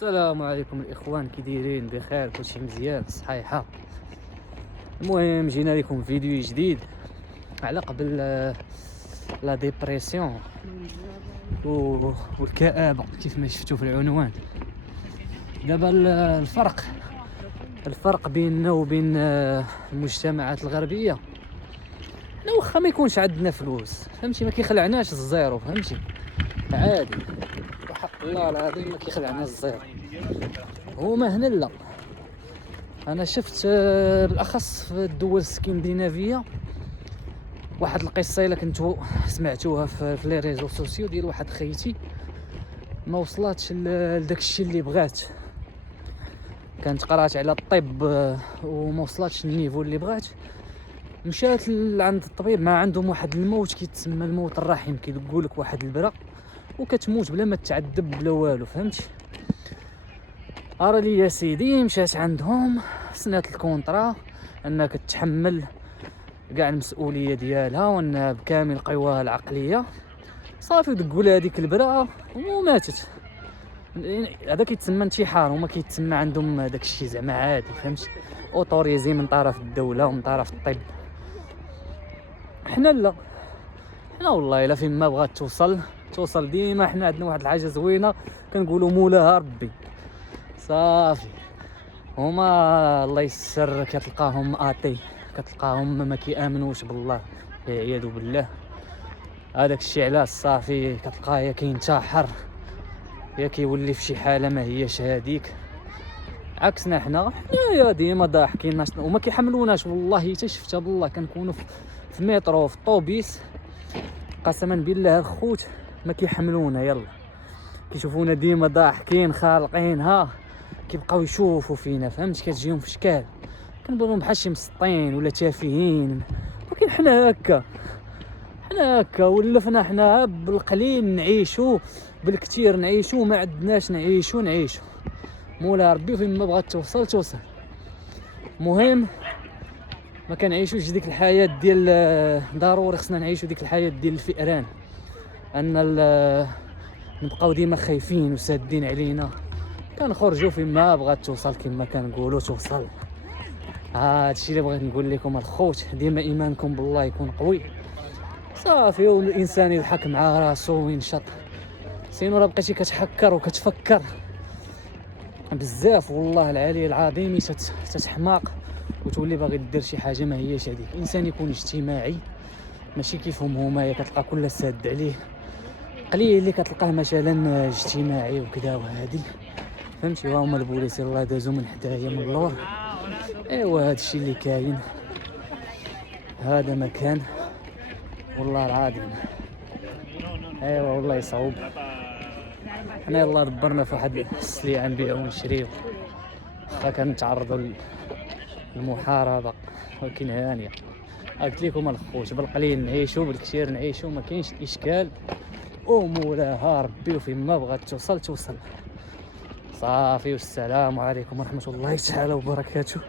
السلام عليكم الاخوان، كي دايرين؟ بخير؟ كلشي مزيان صحيحه. المهم جينا لكم فيديو جديد على قبل لا ديبرسيون والكآبه كيف ما شفتوا في العنوان. دابا الفرق بيننا وبين المجتمعات الغربيه، لا واخا ما يكونش عندنا فلوس، فهمتي؟ ما كيخلعناش الزيرو، فهمتي؟ عادي، وحق الله العظيم ما كيخلعنا الزيرو. هما هنا لا، انا شفت بالاخص في الدول الاسكندنافيه واحد القصه الا كنتو سمعتوها في لي ريزو سوسيو ديال واحد خيتي ما وصلاتش لداك الشيء اللي بغات. كانت قرات على الطب وما وصلاتش للنيفو اللي بغات، مشات عند الطبيب. ما عندهم واحد الموت كيتسمى الموت الرحيم، كيقول لك واحد البرا وكتموت بلا ما تعذب بلا والو، فهمتي؟ لي يا سيدي مشات عندهم، سنات الكونطرا انها كتحمل كاع المسؤوليه ديالها وانها بكامل قواها العقليه. صافي دقوا لها هذيك البرا وماتت. هذا كيتسمى انتحار، وما كيتسمى عندهم داك الشيء زعما عادي، فهمتي؟ اوتوريزي من طرف الدوله ومن طرف الطب. حنا لا، حنا والله الا فين ما بغات توصل ديما. حنا عندنا واحد الحاجه زوينه كنقولوا مولاها ربي. صافي هما الله يسر كتلقاهم كتلقاهم ما كيامنوش بالله والعياذ بالله. هذاك الشيء علاش صافي كتلقاه يا كينتحر يا كيولي في شي حاله ما هياش هذيك. عكسنا حنا يا ديما ضاحكين وما كيحملوناش. والله حتى شفتها بالله، كنكونوا في مترو في الطوبيس قسما بالله الخوت ما كيحملونا، يلا كيشوفونا ديما ضاحكين خالقين، ها كيبقاو يشوفوا فينا، فهمت؟ كتجيهم في شكال كنبانو بحال شي مسطين ولا تافهين. ولكن حنا هكا ولفنا. حنا بالقليل نعيشو، بالكثير نعيشو، ما عندناش نعيشو مولا ربي. فين ما بغات توصل. مهم ما كنعيشوش ديك الحياه ديال ضروري خصنا نعيشو ديك الحياه ديال الفئران، ان نبقاو ديما خايفين وسادين علينا. كنخرجوا فين ما بغات توصل، كما كنقولوا توصل. هادشي اللي بغيت نقول لكم الخوت، ديما ايمانكم بالله يكون قوي صافي، والانسان يضحك مع راسو وينشط. سينو راه بقيتي كتحكر وكتفكر بزاف والله العلي العظيم تتحماق وتولي باغي دير شي حاجه ما هياش هذيك. الانسان يكون اجتماعي، ماشي كيفهم هما كتلقى كل ساد عليه. قليل اللي كتلقاه مثلا اجتماعي وكذا وهادي، فهمتي؟ هما البوليس الله دازو من حدايا من اللور. ايوا هادشي اللي كاين، هذا مكان والله العظيم. ايوا والله يصعب. حنا يلا دبرنا في واحد السليعه نبيعو ونشريو، فكنتعرضوا للمحاربه، ولكن هانيه. قلت لكم الخوت، بالقليل نعيشو بالكثير نعيشو، ما كاينش اشكال. ومولاها ربي، وفين ما بغات توصل صافي. والسلام عليكم ورحمه الله تعالى وبركاته.